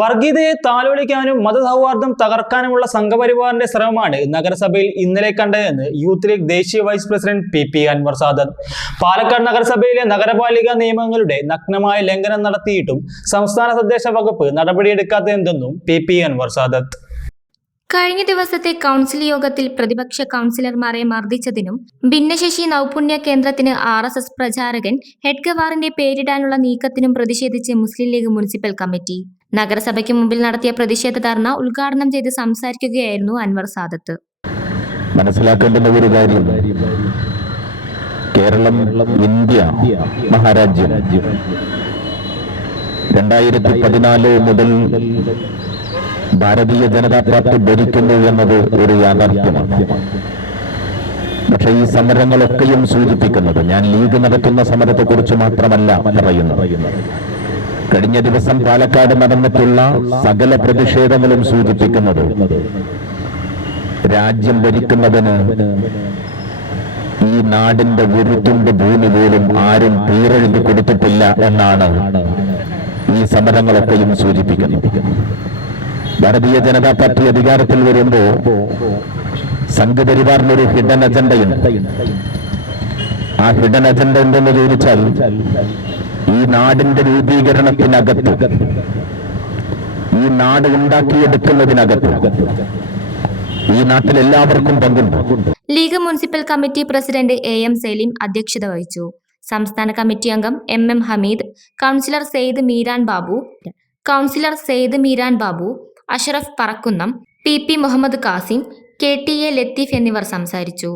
വർഗീയതയെ താലോലിക്കാനും മതസൗഹാർദ്ദം തകർക്കാനുമുള്ള സംഘപരിവാറിന്റെ ശ്രമമാണ് നഗരസഭയിൽ ഇന്നലെ കണ്ടതെന്ന് യൂത്ത് ലീഗ് ദേശീയ vice president P P Anwar Sadath. Palakkad നഗരസഭയിലെ നഗരപാലിക നിയമങ്ങളുടെ നഗ്നമായ ലംഘനം നടത്തിയിട്ടും സംസ്ഥാന തദ്ദേശ വകുപ്പ് നടപടിയെടുക്കാത്തതെന്തെന്നും പി പി അൻവർ സാദത്ത്. കഴിഞ്ഞ ദിവസത്തെ കൗൺസിൽ യോഗത്തിൽ പ്രതിപക്ഷ കൗൺസിലർമാരെ മർദ്ദിച്ചതിനും ഭിന്നശേഷി നൗപുണ്യ കേന്ദ്രത്തിന് ആർ എസ് എസ് പ്രചാരകൻ ഹെഡ്ഗവാറിന്റെ പേരിടാനുള്ള നീക്കത്തിനും പ്രതിഷേധിച്ച് മുസ്ലിം ലീഗ് മുനിസിപ്പൽ കമ്മിറ്റി. നഗരസഭയ്ക്ക് മുമ്പിൽ നടത്തിയ പ്രതിഷേധ ധർണ ഉദ്ഘാടനം ചെയ്ത് സംസാരിക്കുകയായിരുന്നു അൻവർ സാദത്ത്. മനസ്സിലാക്കേണ്ടുന്ന ഒരു കാര്യം. കേരളം ഇന്ത്യ മഹാരാജ്യം. രണ്ടായിരത്തി പതിനാല് മുതൽ ഭാരതീയ ജനതാ പാർട്ടി ഭരിക്കുന്നു എന്നത് ഒരു യാഥാർത്ഥ്യമാണ്. പക്ഷെ ഈ സമരങ്ങളൊക്കെയും സൂചിപ്പിക്കുന്നത് ഞാൻ ലീഗ് നടത്തുന്ന സമരത്തെക്കുറിച്ച് മാത്രമല്ല പറയുന്നത്. കഴിഞ്ഞ ദിവസം പാലക്കാട് നടന്നിട്ടുള്ള സകല പ്രതിഷേധങ്ങളും സൂചിപ്പിക്കുന്നത് രാജ്യം ഭരിക്കുന്നതിന് ഈ നാടിന്റെ ഒരു തുണ്ട് ഭൂമി പോലും ആരും തീരെഴുതി കൊടുത്തിട്ടില്ല എന്നാണ് ഈ സമരങ്ങളൊക്കെയും സൂചിപ്പിക്കുന്നത്. ഭാരതീയ ജനതാ പാർട്ടി അധികാരത്തിൽ വരുമ്പോ സംഘപരിവാറിന് ഒരു ഹിഡൻ അജണ്ടയുണ്ട്. ആ ഹിഡൻ അജണ്ട എന്തെന്ന് ചോദിച്ചാൽ ഈ നാടിന്റെ രൂപീകരണത്തിനകത്ത് ഈ നാട് ഉണ്ടാക്കിയെടുക്കുന്നതിനകത്ത് ഈ നാട്ടിൽ എല്ലാവർക്കും പങ്കുണ്ട്. League municipal committee president A M Saleem അധ്യക്ഷത വഹിച്ചു. സംസ്ഥാന കമ്മിറ്റി അംഗം M M Hameed councillor Syed Meeran Babu councillor Syed Meeran Babu Asharaf Parakkunnam P P Muhammad Kasim K T A Latheef എന്നിവർ സംസാരിച്ചു.